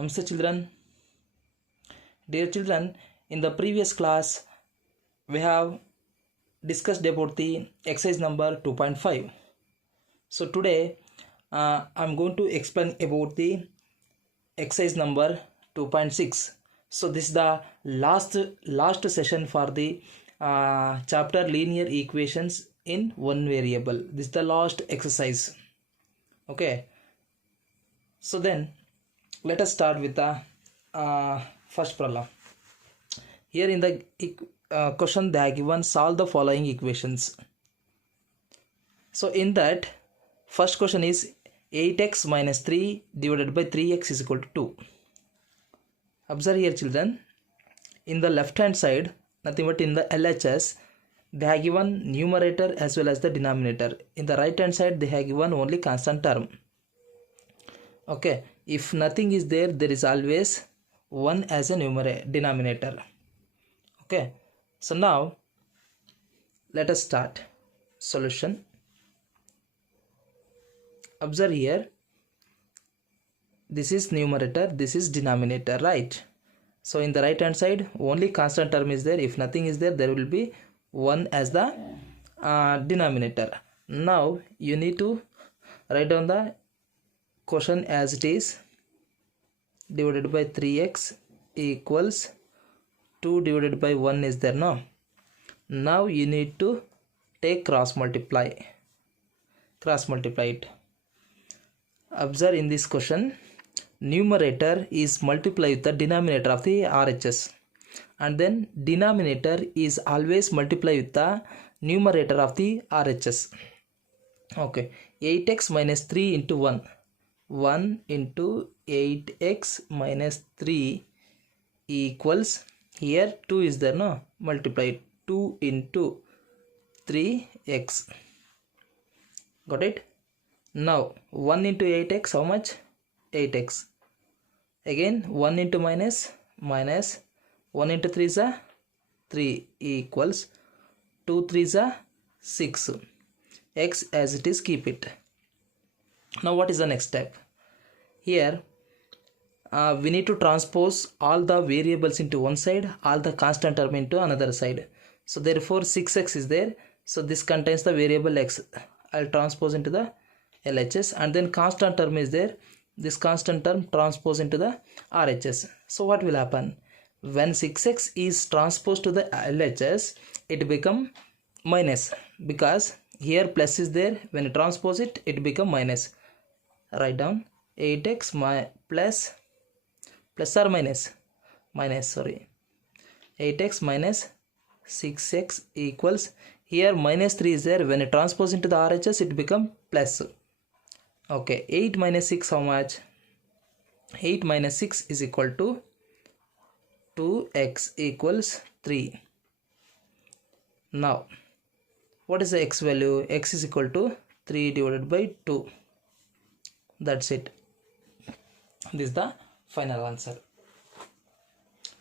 Namaste children. Dear children, in the previous class we have discussed about the exercise number 2.5. So today I'm going to explain about the exercise number 2.6. So this is the last session for the chapter linear equations in one variable. This is the last exercise. Okay. So then let us start with the first problem. Here in the question they are given solve the following equations. So in that first question is 8x minus 3 divided by 3x is equal to 2. Observe here children, in the left hand side, nothing but in the LHS they have given numerator as well as the denominator. In the right hand side they have given only constant term. Okay, if nothing is there, there is always 1 as a denominator. Okay, so now let us start solution. Observe here, this is numerator, this is denominator, right? So in the right hand side only constant term is there. If nothing is there, there will be 1 as the denominator. Now you need to write down the question as it is. Divided by 3x equals 2 divided by 1 is there now. Now you need to take cross multiply it. Observe in this question, numerator is multiplied with the denominator of the RHS, and then denominator is always multiplied with the numerator of the RHS. Okay, 8x minus 3 into 1 into 8x minus 3 equals, here 2 is there, no, multiply 2 into 3x. Got it? Now 1 into 8x, how much? 8x. Again 1 into minus 1 into 3 is a 3 equals 2 3 is a 6. X as it is, keep it. Now what is the next step? Here we need to transpose all the variables into one side, all the constant term into another side. So therefore 6x is there, so this contains the variable x. I'll transpose into the LHS, and then constant term is there, this constant term transpose into the RHS. So what will happen? When 6x is transposed to the LHS, it become minus, because here plus is there. When you transpose it, it become minus. Write down 8x plus or minus, sorry, 8x minus 6x equals, here minus 3 is there. When you transpose into the RHS, it become plus. Okay, 8 minus 6 how much? 8 minus 6 is equal to 2x equals 3. Now what is the x value? X is equal to 3 divided by 2. That's it. This is the final answer.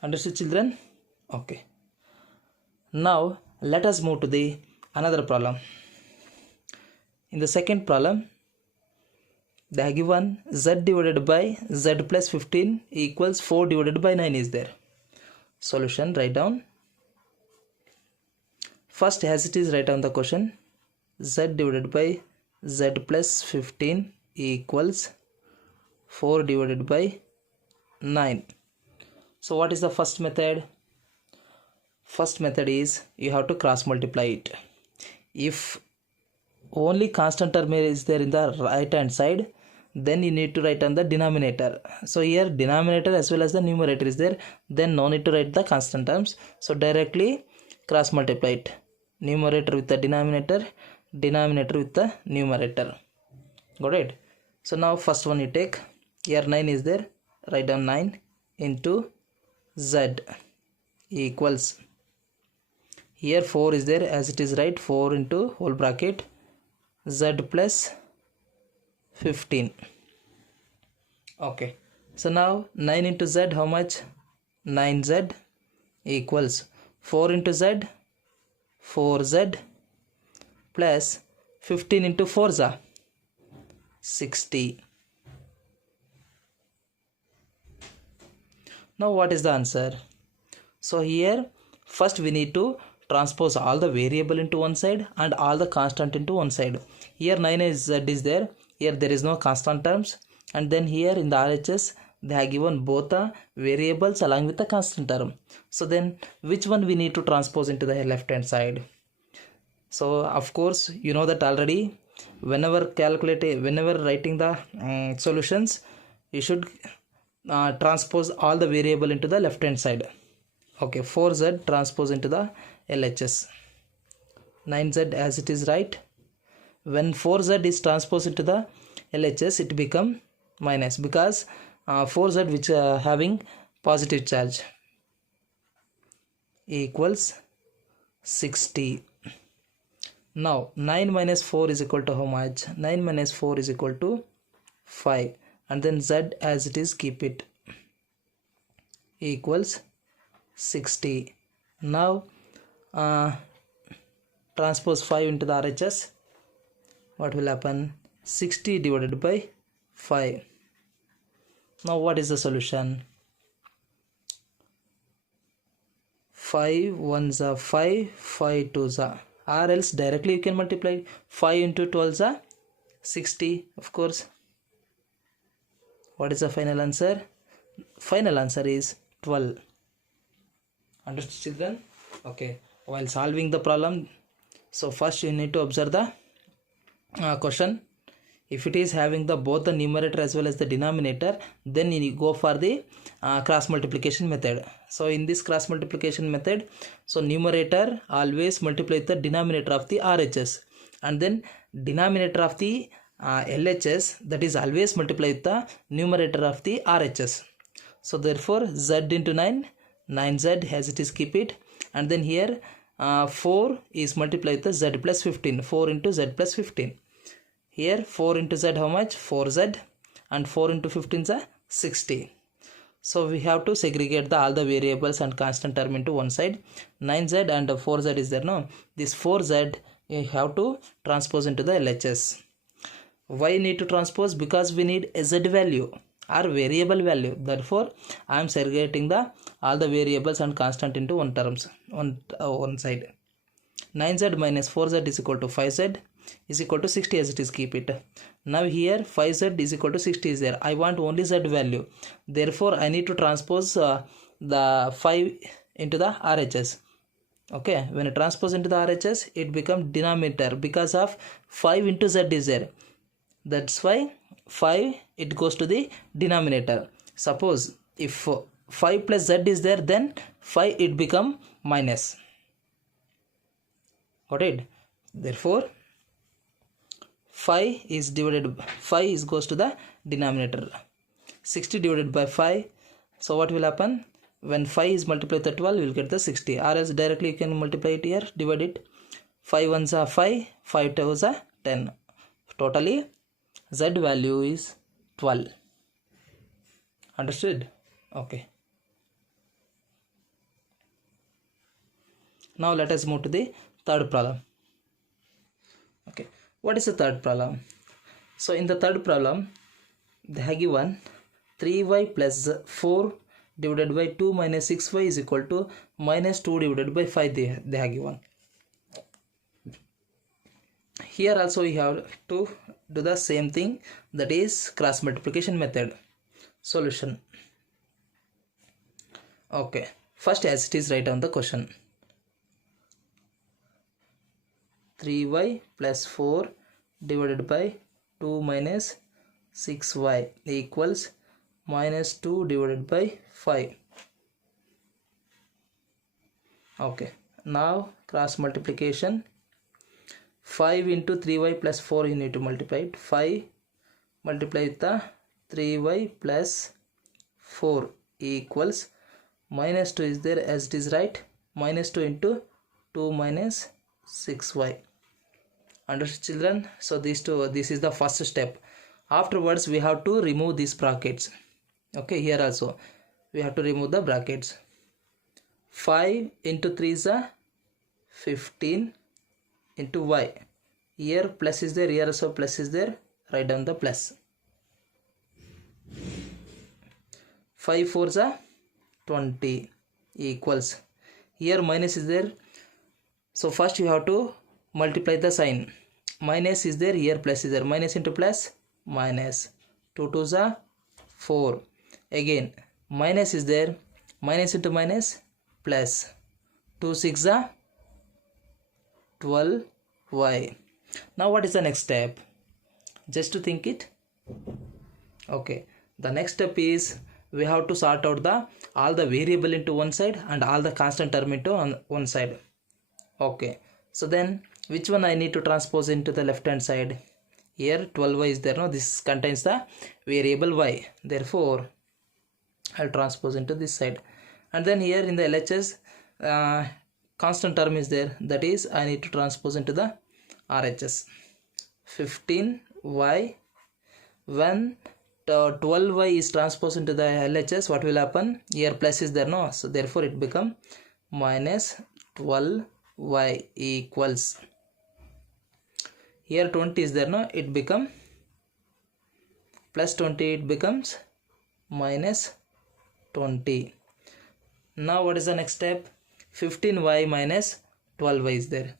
Understood children? Okay. Now let us move to the another problem. In the second problem, they are given z divided by z plus 15 equals 4 divided by 9 is there. Solution, write down. First as it is, write down the question. Z divided by z plus 15 equals 4 divided by 9. So what is the first method? First method is you have to cross multiply it. If only constant term is there in the right hand side, then you need to write on the denominator. So here denominator as well as the numerator is there, then no need to write the constant terms. So directly cross multiply it. Numerator with the denominator, denominator with the numerator. Got it? So now first one you take, here 9 is there, write down 9 into z equals, here 4 is there as it is, right, 4 into whole bracket z plus 15. Okay, so now 9 into z how much? 9z equals 4 into z, 4z plus 15 into 4z, 60. Now what is the answer? So here first we need to transpose all the variable into one side and all the constant into one side. Here 9 is z is there, here there is no constant terms, and then here in the RHS they have given both the variables along with the constant term. So then which one we need to transpose into the left hand side? So of course you know that already. Whenever writing the solutions, you should transpose all the variable into the left hand side. Okay, 4z transpose into the LHS, 9z as it is, right? When 4z is transposed into the LHS, it become minus because 4z which having positive charge equals 60. Now 9 minus 4 is equal to how much? 9 minus 4 is equal to 5, and then z as it is, keep it, equals 60. Now transpose 5 into the RHS. What will happen? 60 divided by 5. Now what is the solution? 5 1s are 5, 5 2s are, or else directly you can multiply 5 into 12s are 60, of course. What is the final answer? Final answer is 12. Understood, children? Okay, while solving the problem, so first you need to observe the question. If it is having the both the numerator as well as the denominator, then you go for the cross multiplication method. So in this cross multiplication method, so numerator always multiply with the denominator of the RHS, and then denominator of the LHS, that is always multiply with the numerator of the RHS. So therefore z into 9, 9z as it is, keep it, and then here 4 is multiplied with the z plus 15, 4 into z plus 15. Here 4 into z how much? 4z, and 4 into 15 is 60. So we have to segregate all the variables and constant term into one side. 9z and 4z is there, no? This 4z you have to transpose into the LHS. Why need to transpose? Because we need a z value or variable value. Therefore I am segregating all the variables and constant into one side. 9z minus 4z is equal to 5z is equal to 60 as it is, keep it. Now here 5z is equal to 60 is there. I want only z value. Therefore I need to transpose the 5 into the RHS. Okay, when I transpose into the RHS, it becomes denominator because of 5 into z is there. That's why 5 it goes to the denominator. Suppose if 5 plus z is there, then 5 it become minus. Got it? Therefore 5 is goes to the denominator. 60 divided by 5. So what will happen? When 5 is multiplied with 12, we will get the 60. Or else directly you can multiply it here, divide it. 5 1s are 5, 5 2s are 10. Totally z value is 12. Understood? Okay. Now let us move to the third problem. Okay, what is the third problem? So in the third problem, they have given 3y plus 4 divided by 2 minus 6y is equal to minus 2 divided by 5 they have given. Here also we have to do the same thing, that is cross multiplication method. Solution. Okay, first as it is, write down the question. 3y plus 4 divided by 2 minus 6y equals minus 2 divided by 5. Okay, now cross multiplication. 5 into 3y plus 4 you need to multiply it. 5 multiply with the 3y plus 4 equals minus 2 is there as it is, right? Minus 2 into 2 minus 6y. Understood, children? So this is the first step. Afterwards we have to remove these brackets. Okay, here also we have to remove the brackets. 5 into 3 is 15 into y. Here plus is there, here also plus is there, write down the plus. 5 4s are 20 equals, here minus is there, so first you have to multiply the sign. Minus is there, here plus is there, minus into plus minus, 2 2s are 4, again minus is there, minus into minus plus, 2 6 are 12y. Now what is the next step? Just to think it. Okay, the next step is we have to sort out the all the variable into one side and all the constant term into on one side. Okay, so then which one I need to transpose into the left hand side? Here 12y is there, no, this contains the variable y, therefore I'll transpose into this side. And then here in the LHS constant term is there, that is I need to transpose into the RHS. 15y, when 12y is transposed into the LHS, what will happen? Here plus is there, no, so therefore it become minus 12y equals, here 20 is there, no, it become plus 20, it becomes minus 20. Now what is the next step? 15y minus 12y is there,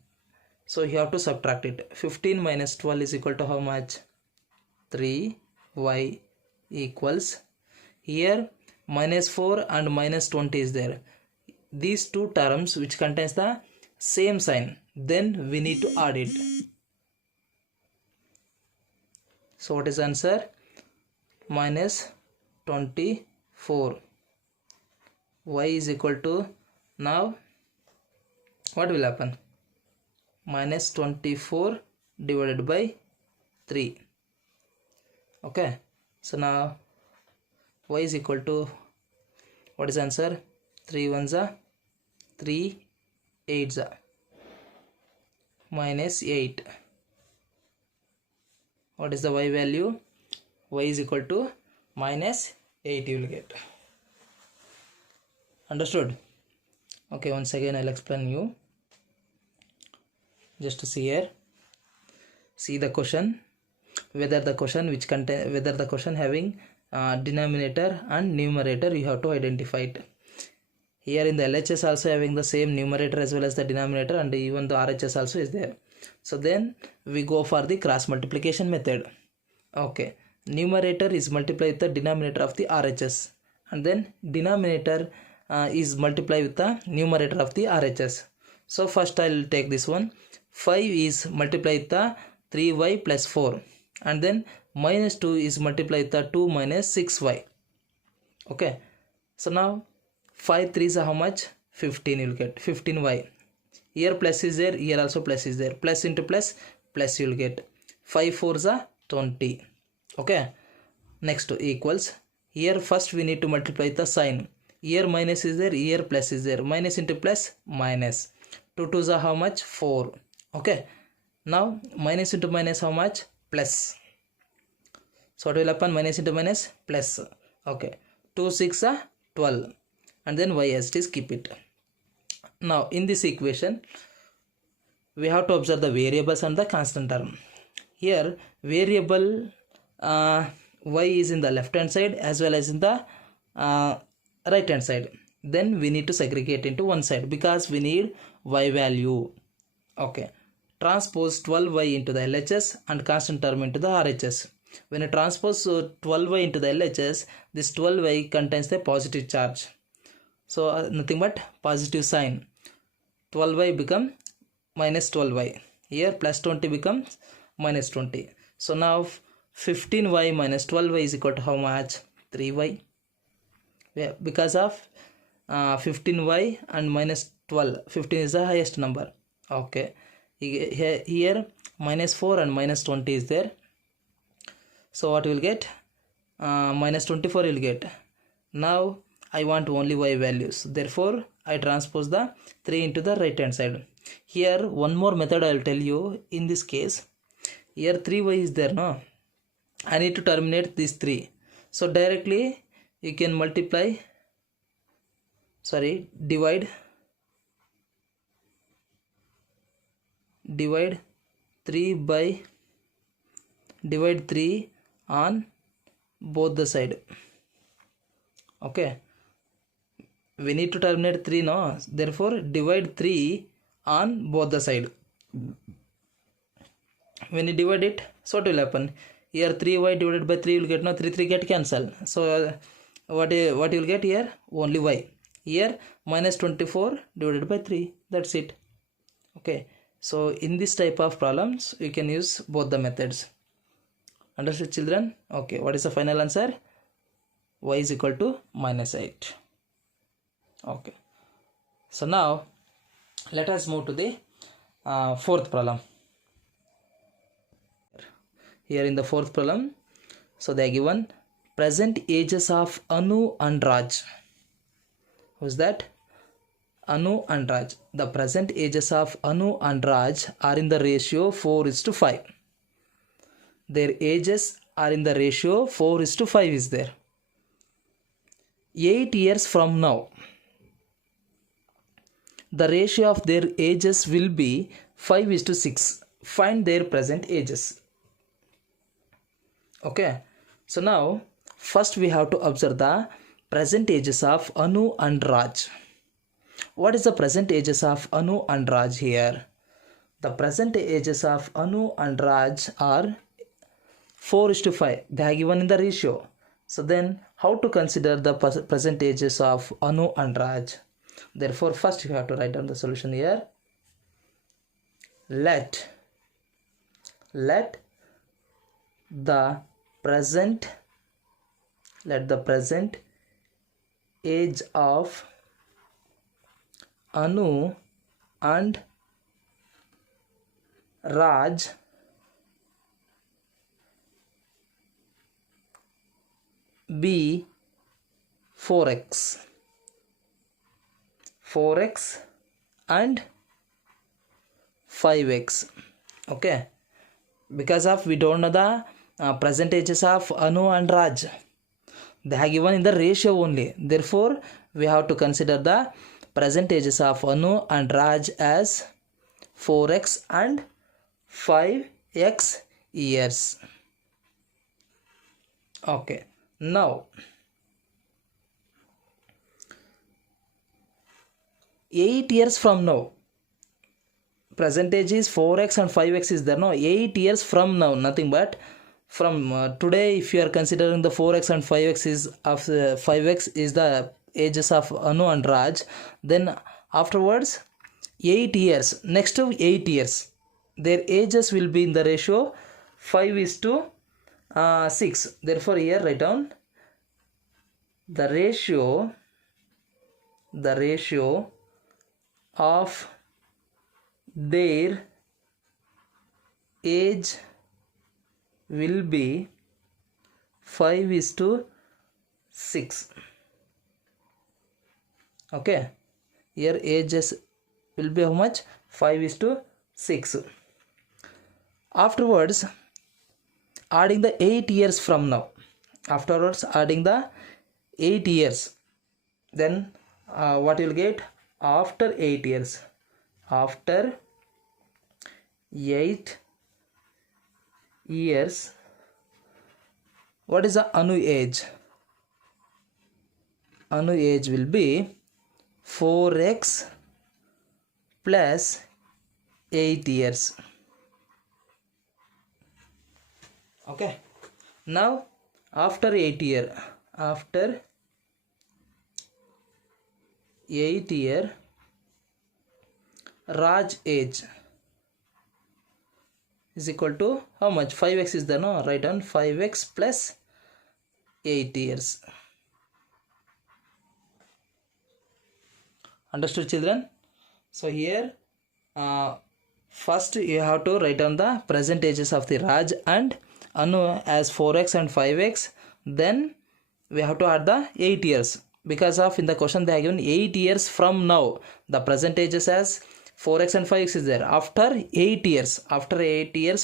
so you have to subtract it. 15 minus 12 is equal to how much? 3y equals, here minus 4 and minus 20 is there, these two terms which contains the same sign, then we need to add it. So what is the answer? Minus 24. Y is equal to, now what will happen? Minus 24 divided by 3. Okay, so now y is equal to, what is the answer? 3 ones are 3 8s are minus 8. What is the y value? Y is equal to minus 8 you will get. Understood? Okay, once again I'll explain you. Just to see here, see the question, whether the question which contain, whether the question having denominator and numerator, you have to identify it. Here in the LHS also having the same numerator as well as the denominator, and even the RHS also is there. So then we go for the cross multiplication method. Okay, numerator is multiplied with the denominator of the RHS, and then denominator is multiplied with the numerator of the RHS. So first I'll take this one. 5 is multiplied with the 3y plus 4, and then minus 2 is multiplied with the 2 minus 6y. Okay, so now 5 3s are how much? 15 you'll get 15y. Here plus is there, here also plus is there, plus into plus, plus you'll get 5 4s are 20. Okay, next equals, here first we need to multiply the sign. Here minus is there, here plus is there, minus into plus minus, 2 2s are how much? 4. Okay, now minus into minus how much? Plus. So what will happen? Minus into minus plus. Okay, 2 6 are 12, and then y as it is, keep it. Now in this equation we have to observe the variables and the constant term. Here variable y is in the left hand side as well as in the right hand side. Then we need to segregate into one side because we need y value. Okay, transpose 12y into the LHS and constant term into the RHS. When you transpose 12y into the LHS, this 12y contains the positive charge, so nothing but positive sign. 12y become minus 12y, here plus 20 becomes minus 20. So now 15y minus 12y is equal to how much? 3y. Yeah, because of 15y and minus 12, 15 is the highest number. Okay, here minus 4 and minus 20 is there, so what you will get? Minus 24 you will get. Now I want only y values, therefore I transpose the 3 into the right hand side. Here one more method I will tell you. In this case, here 3y is there, no, I need to terminate this 3, so directly you can multiply, sorry, divide 3 by, divide 3 on both the side. Okay, we need to terminate 3, no? Therefore divide 3 on both the side. When you divide it, so what will happen? Here 3y divided by 3 will get, no? 3 get cancel. So what you will get here? Only y. Here minus 24 divided by 3. That's it. Okay. So in this type of problems, you can use both the methods. Understood, children? Okay. What is the final answer? Y is equal to minus 8. Okay. So now let us move to the fourth problem. Here in the fourth problem, so they are given present ages of Anu and Raj. Who's that? Anu and Raj. The present ages of Anu and Raj are in the ratio 4:5. Their ages are in the ratio 4:5 is there. 8 years from now, the ratio of their ages will be 5:6. Find their present ages. Okay. So now first we have to observe the present ages of Anu and Raj. What is the present ages of Anu and Raj here? The present ages of Anu and Raj are 4:5. They are given in the ratio. So then how to consider the present ages of Anu and Raj? Therefore first you have to write down the solution here. Let the present age of Anu and Raj be 4x and 5x. Okay, because of we don't know the present ages of Anu and Raj. They are given in the ratio only. Therefore we have to consider the present ages of Anu and Raj as 4x and 5x years. Okay. Now 8 years from now, present age is 4x and 5x is there, no? 8 years from now, nothing but from today, if you are considering the 4x and 5x is of 5x is the ages of Anu and Raj, then afterwards 8 years, next to 8 years, their ages will be in the ratio 5:6. Therefore here write down the ratio of their age will be 5:6. Okay, here ages will be how much? 5:6. Afterwards adding the 8 years from now, afterwards adding the 8 years, then what you will get after 8 years? After 8 years, what is the Anu age? Anu age will be 4x plus 8 years. Okay. Now after 8 year, Raj age is equal to how much? 5x is there, no? Write down 5x plus 8 years. Understood, children? So here first you have to write down the present ages of the Raj and Anu as 4x and 5x. Then we have to add the 8 years, because of in the question they have given 8 years from now. The present ages as 4x and 5x is there. After 8 years,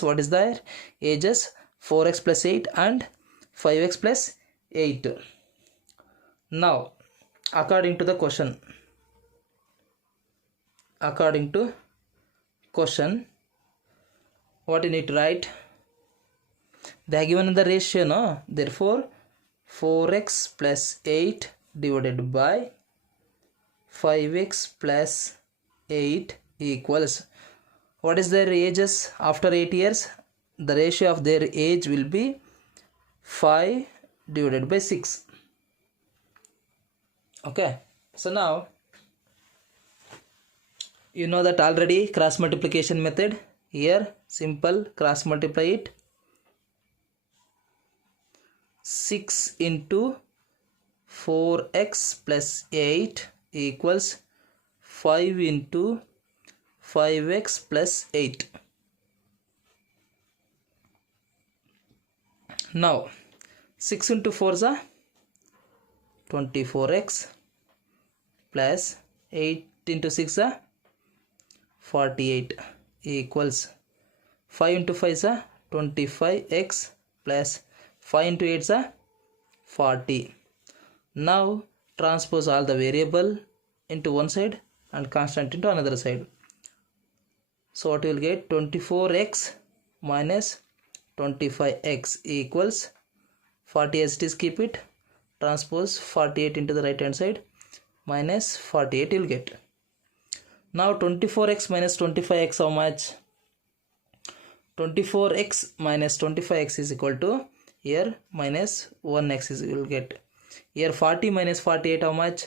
what is their ages? 4x plus 8 and 5x plus 8. Now according to question, what you need to write? They are given in the ratio, no? Therefore 4x plus 8 divided by 5x plus 8 equals, what is their ages after 8 years? The ratio of their age will be 5 divided by 6. Okay, so now you know that already cross multiplication method. Here simple cross multiply it. 6 into 4x plus 8 equals 5 into 5x plus 8. Now 6 into 4 is 24x plus 8 into 6 is 48 equals 5 into 5 is 25x plus 5 into 8 is 40. Now transpose all the variable into one side and constant into another side. So what you will get, 24x minus 25x equals 40 as it is, keep it, transpose 48 into the right hand side, minus 48 you will get. Now 24x minus 25x how much? 24x minus 25x is equal to, here minus 1x is you will get. Here 40 minus 48 how much?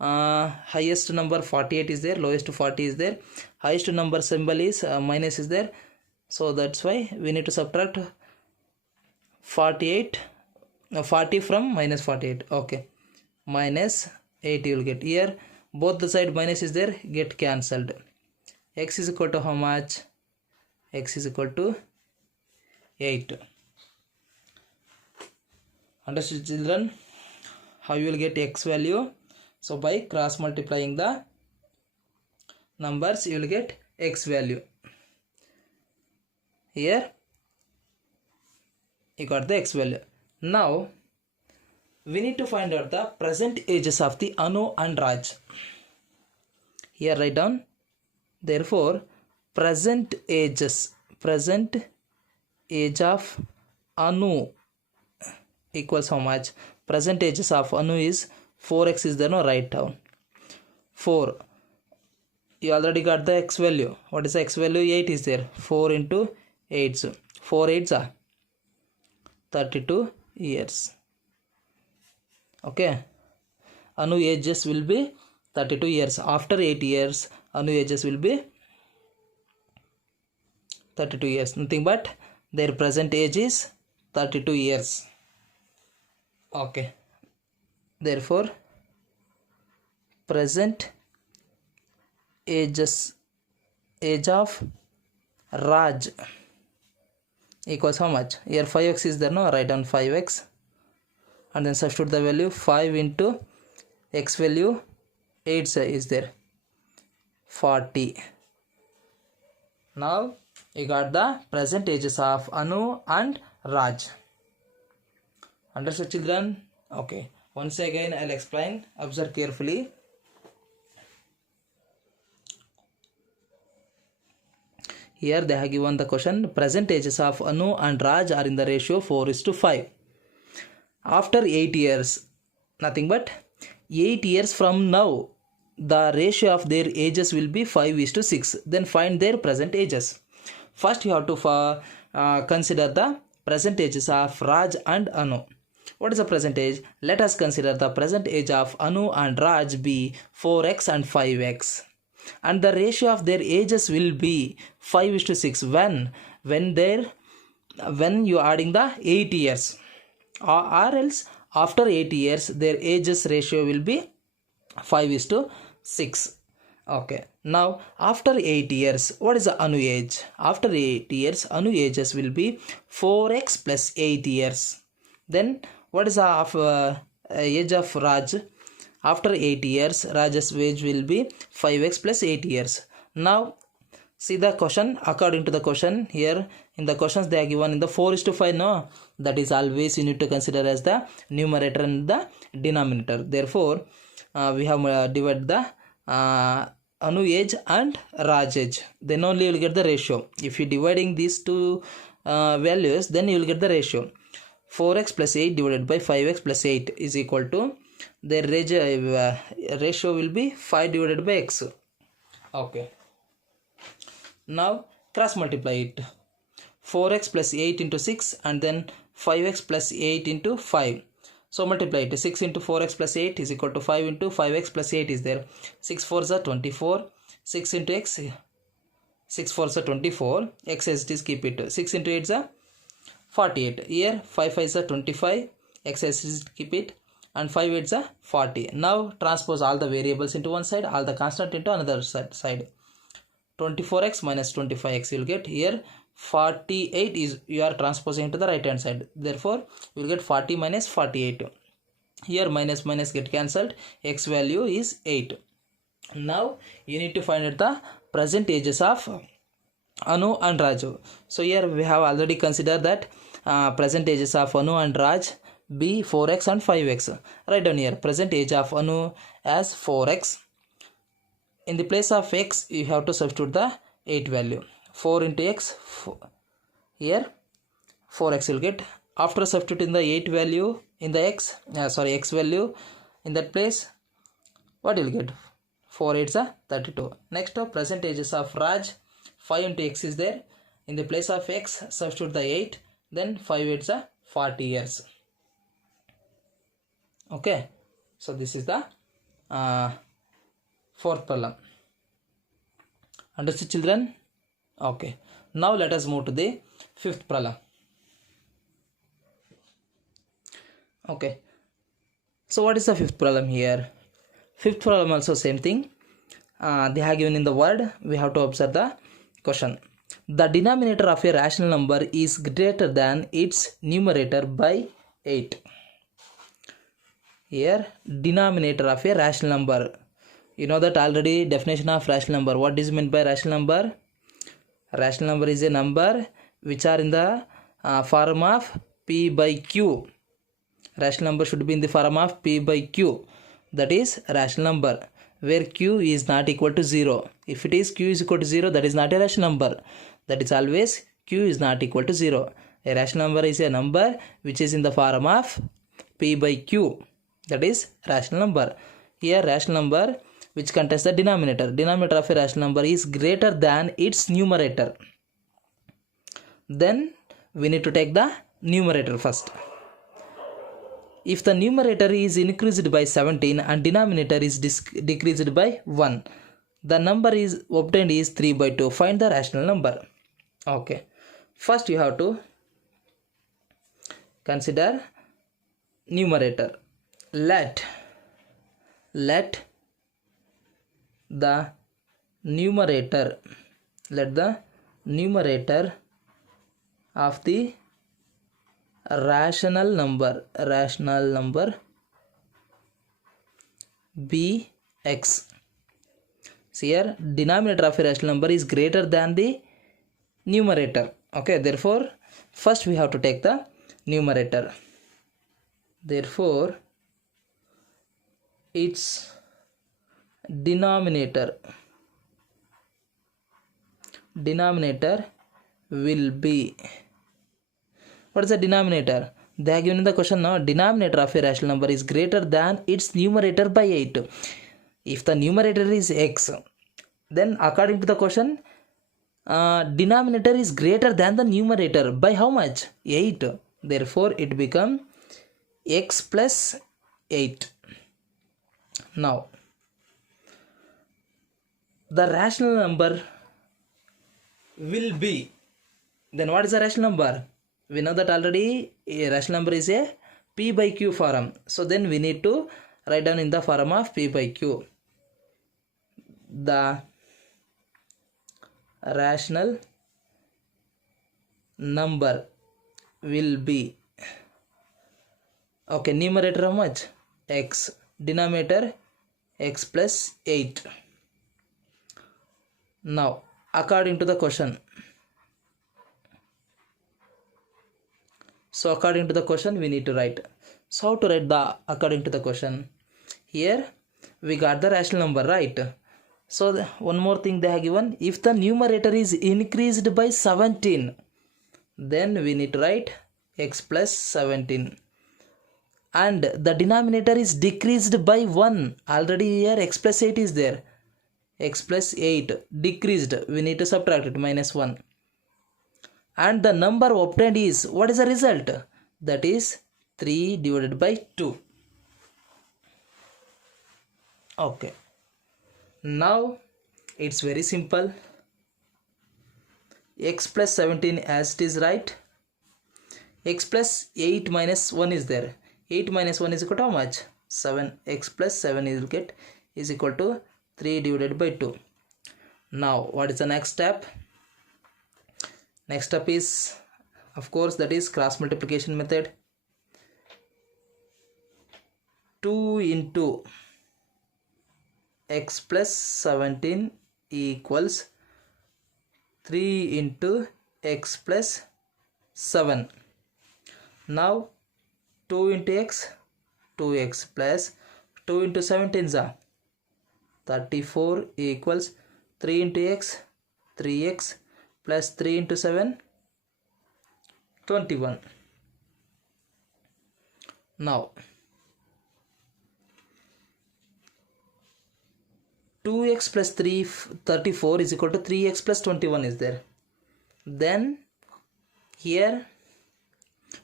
Highest number 48 is there, lowest 40 is there, highest number symbol is minus is there, so that's why we need to subtract 40 from minus 48. Okay, minus 8 you will get. Here both the side minus is there, get cancelled. X is equal to how much? X is equal to 8. Understood children? How you will get x value? So by cross multiplying the numbers you will get x value. Here you got the x value. Now we need to find out the present ages of the Anu and Raj. Here write down, therefore present age of Anu equals how much? Present ages of Anu is 4x is there, no, write down 4. You already got the x value. What is the x value? 8 is there. 4 into 8, 4 8s are 32 years. Okay, Anu ages will be 32 years. After 8 years Anu ages will be 32 years. Nothing but their present age is 32 years. Okay, therefore present age of Raj equals how much? Here 5x is there, no, write down 5x and then substitute the value. 5 into x value 8 is there, 40. Now you got the present ages of Anu and Raj. Understood children? Okay, once again I'll explain, observe carefully. Here they have given the question, present ages of Anu and Raj are in the ratio 4:5. After 8 years, nothing but 8 years from now, the ratio of their ages will be 5:6. Then find their present ages. First you have to consider the present ages of Raj and Anu. What is the present age? Let us consider the present age of Anu and Raj be 4x and 5x. And the ratio of their ages will be 5:6 when you are adding the 8 years, or else after 8 years their ages ratio will be 5:6. Okay, now after 8 years, what is the Anu age? After 8 years Anu ages will be 4x plus 8 years. Then what is the age of Raj? After 8 years Raj's age will be 5x plus 8 years. Now see the question. According to the question, here in the questions they are given in the 4:5, no, that is always you need to consider as the numerator and the denominator. Therefore we have divided the Anu age and Raj age, then only you will get the ratio. If you dividing these two values, then you will get the ratio. 4x plus 8 divided by 5x plus 8 is equal to their ratio will be 5 divided by x. Okay. Now cross multiply it. 4x plus 8 into 6 and then 5x plus 8 into 5. So multiply it. 6 into 4x plus 8 is equal to 5 into 5x plus 8 is there. 6 4s are 24. 6 into x. 6 4s are 24. X as it is, keep it. 6 into 8s are 48. Here 5 5s are 25. X as it is, keep it. And 5 8s are 40. Now transpose all the variables into one side, all the constant into another side. 24x minus 25x you will get. Here 48 is you are transposing to the right hand side, therefore you will get 40 minus 48. Here minus minus get cancelled, x value is 8. Now you need to find out the present ages of Anu and Raju. So here we have already considered that present ages of Anu and Raj be 4x and 5x. Write down here present age of Anu as 4x. In the place of x you have to substitute the 8 value. 4 into x, here 4x will get. After substituting the 8 value in the x value in that place, what you will get? 4 8s are 32. Next up, present ages of Raj. 5 into x is there. In the place of x substitute the 8, then 5 8s are 40 years. Okay, so this is the fourth problem. Understood, children? Okay, now let us move to the fifth problem. Okay, so what is the fifth problem here? Fifth problem also same thing. They have given in the word, we have to observe the question. The denominator of a rational number is greater than its numerator by 8. Here denominator of a rational number. You know that already definition of rational number. What is meant by rational number? Rational number is a number which are in the form of p by q. Rational number should be in the form of p by q. That is rational number where q is not equal to 0. If it is q is equal to 0, that is not a rational number. That is always q is not equal to 0. A rational number is a number which is in the form of p by q. That is rational number. Here rational number which contains the denominator. Denominator of a rational number is greater than its numerator. Then we need to take the numerator first. If the numerator is increased by 17 and denominator is decreased by 1, the number is obtained is 3 by 2. Find the rational number. Okay, first you have to consider numerator. Let the numerator of the rational number be x. See here denominator of a rational number is greater than the numerator. Okay, therefore first we have to take the numerator. Therefore its denominator will be, what is the denominator? They have given in the question now, denominator of a rational number is greater than its numerator by 8. If the numerator is x, then according to the question, denominator is greater than the numerator by how much? 8. Therefore it becomes x plus 8. Now the rational number will be, then what is the rational number? We know that already a rational number is a p by q form. So then we need to write down in the form of p by q. The rational number will be, okay, numerator how much? X, denominator x plus 8. Now according to the question, so according to the question we need to write. So how to write the according to the question? Here we got the rational number, right? So one more thing they have given, if the numerator is increased by 17, then we need to write x plus 17. and the denominator is decreased by 1. Already here x plus 8 is there. X plus 8 decreased, we need to subtract it, minus 1. And the number obtained is, what is the result? That is 3 divided by 2. Okay. Now it's very simple. X plus 17 as it is, right? X plus 8 minus 1 is there. 8 minus 1 is equal to how much? 7. X plus 7 is equal to 3 divided by 2. Now what is the next step? Next step is, of course, that is cross multiplication method. 2 into x plus 17 equals 3 into x plus 7. Now 2 into x, 2x plus 2 into 17 is 34 equals 3 into x, 3x plus 3 into 7, 21. Now 2x plus 34 is equal to 3x plus 21 is there. Then here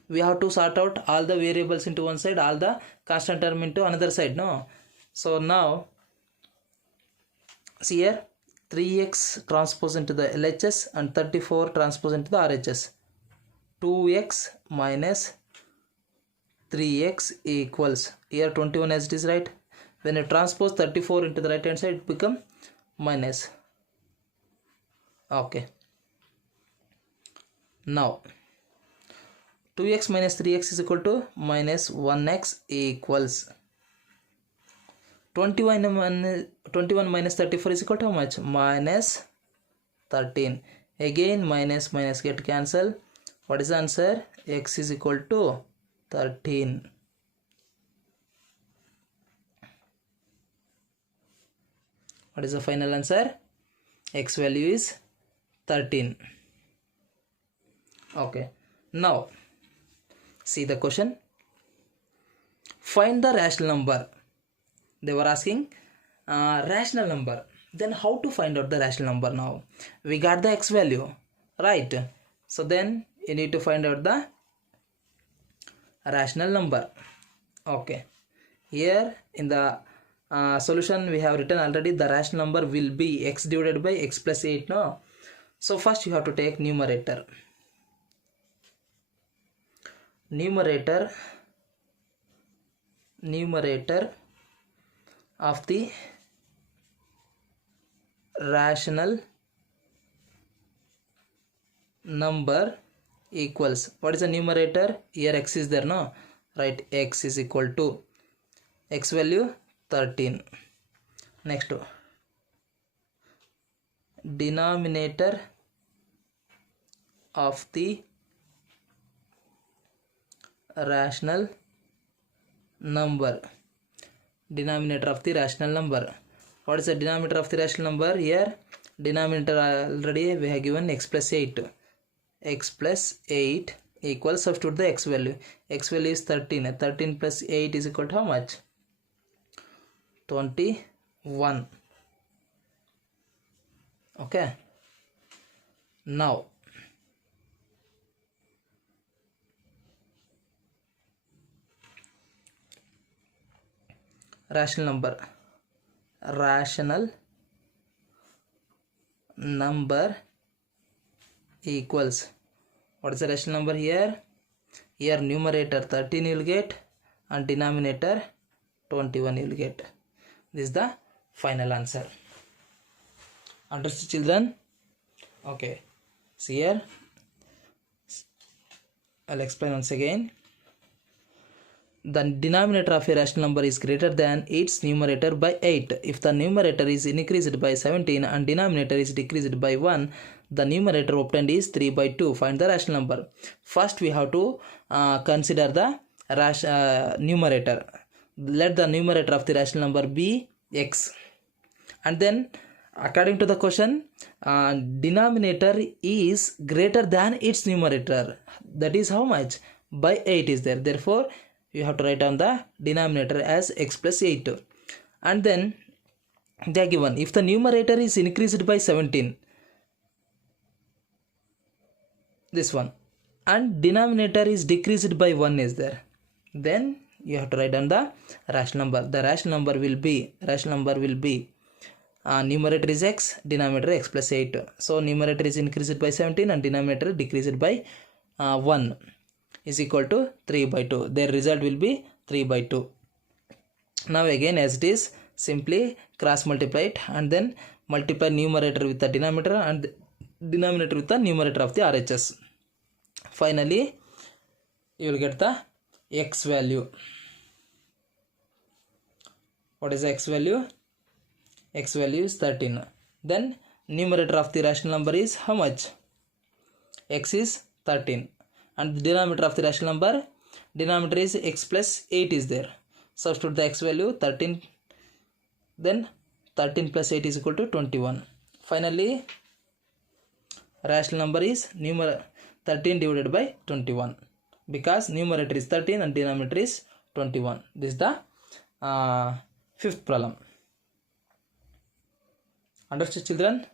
we have to sort out all the variables into one side, all the constant term into another side, no? So now see here, 3x transpose into the LHS and 34 transpose into the RHS. 2x minus 3x equals, here 21 as it is, right? When you transpose 34 into the right hand side, it become minus. Okay. Now 2x minus 3x is equal to minus 1x equals 21 minus 34 is equal to how much? Minus 13. Again minus minus get cancelled. What is the answer? X is equal to 13. What is the final answer? X value is 13. Okay. Now see the question. Find the rational number. They were asking rational number. Then how to find out the rational number now? We got the x value, right? So then you need to find out the rational number. Okay. Here in the solution we have written already the rational number will be x divided by x plus 8, no? So first you have to take numerator. Numerator of the rational number equals, what is the numerator? Here x is there, no? Right, x is equal to x value 13. Next, denominator of the rational number. Denominator of the rational number. What is the denominator of the rational number? Here denominator already we have given x plus 8. X plus 8 equals, substitute the x value. X value is 13. 13 plus 8 is equal to how much? 21. Okay. Now rational number equals, what is the rational number here? Here numerator 13 you will get and denominator 21 you will get. This is the final answer. Understood, children? Okay. See here, I'll explain once again. The denominator of a rational number is greater than its numerator by 8. If the numerator is increased by 17 and denominator is decreased by 1, the numerator obtained is 3 by 2. Find the rational number. First we have to consider the numerator. Let the numerator of the rational number be x. And then according to the question, denominator is greater than its numerator. That is how much? By 8 is there. Therefore you have to write down the denominator as x plus 8. And then they are given, if the numerator is increased by 17, this one, and denominator is decreased by 1 is there, then you have to write down the rational number. The rational number will be numerator is x, denominator x plus 8. So numerator is increased by 17 and denominator decreased by 1 is equal to 3 by 2. Their result will be 3 by 2. Now again, as it is, simply cross multiply it and then multiply numerator with the denominator and denominator with the numerator of the RHS. Finally, you will get the x value. What is the x value? X value is 13. Then numerator of the rational number is how much? X is 13. And the denominator of the rational number, denominator is x plus 8 is there. Substitute the x value 13. Then 13 plus 8 is equal to 21. Finally, rational number is 13 divided by 21, because numerator is 13 and denominator is 21. This is the fifth problem. Understood, children?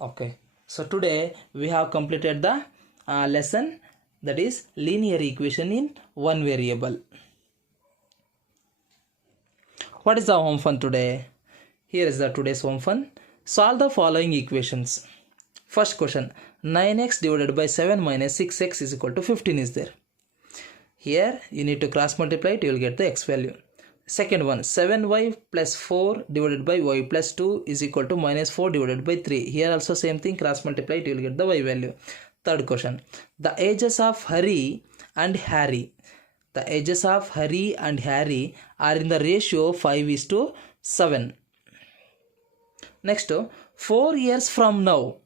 Okay. So today we have completed the lesson, that is linear equation in one variable. What is the home fun today? Here is the today's home fun. Solve the following equations. First question, 9x divided by 7 minus 6x is equal to 15 is there. Here you need to cross multiply it, you will get the x value. Second one, 7y plus 4 divided by y plus 2 is equal to minus 4 divided by 3. Here also same thing, cross multiply it, you will get the y value. Third question, the ages of Hari and Harry. The ages of Hari and Harry are in the ratio 5:7. Next, 4 years from now,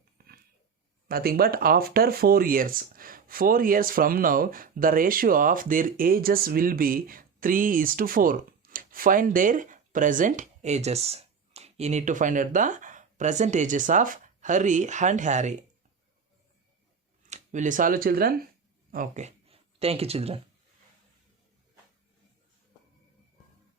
nothing but after 4 years. 4 years from now, the ratio of their ages will be 3:4. Find their present ages. You need to find out the present ages of Hari and Harry. Will you solve, children? Okay. Thank you, children.